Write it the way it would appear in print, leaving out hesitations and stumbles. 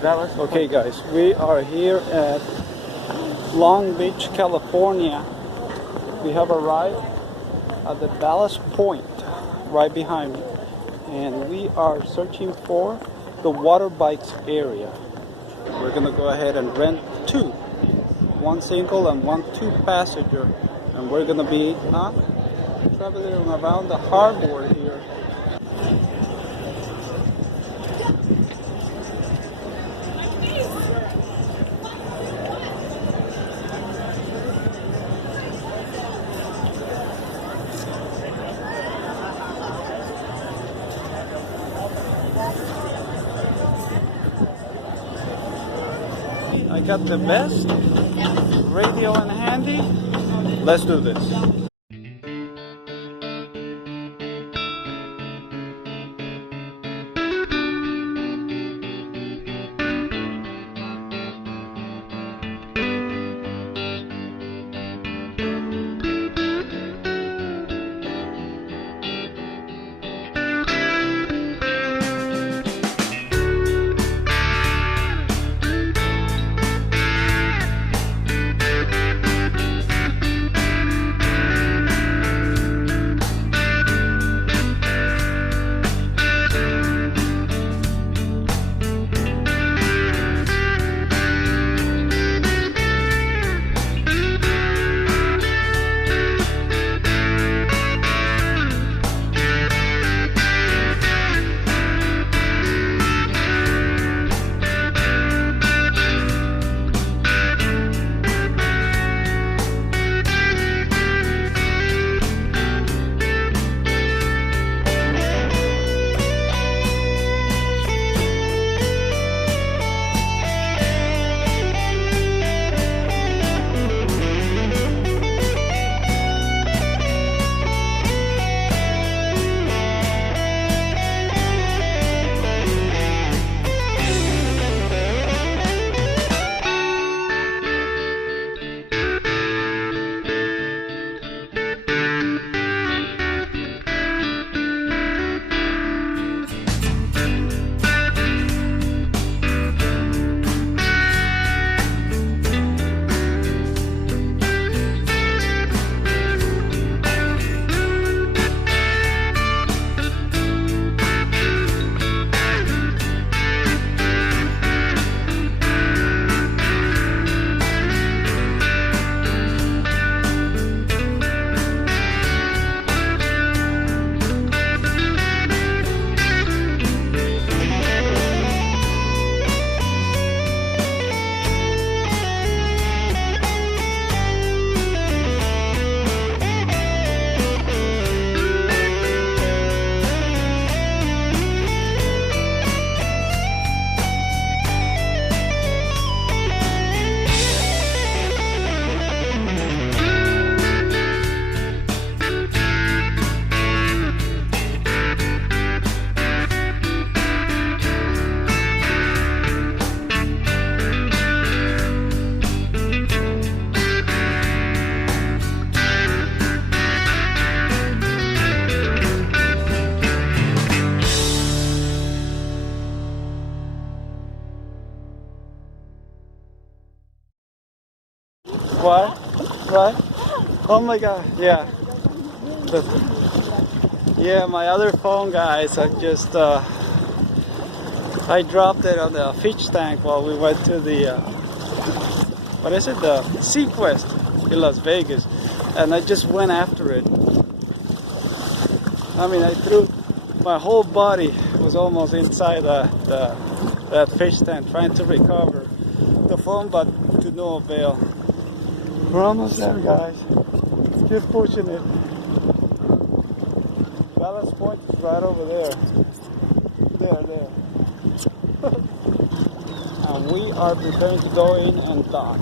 Okay guys, we are here at Long Beach, California. We have arrived at the Ballast Point right behind me, and we are searching for the Waterbikes area. We're gonna go ahead and rent two, one single and one two passenger, and we're gonna be traveling around the harbor here. I got the vest, radio in handy. Let's do this. What? Oh my god, yeah. Yeah, my other phone, guys, I dropped it on the fish tank while we went to the, the Sequest in Las Vegas, and I just went after it. I mean, I threw, my whole body was almost inside that fish tank trying to recover the phone, but to no avail. We're almost there, guys. Let's keep pushing it. Ballast Point is right over there. There. And we are preparing to go in and dock.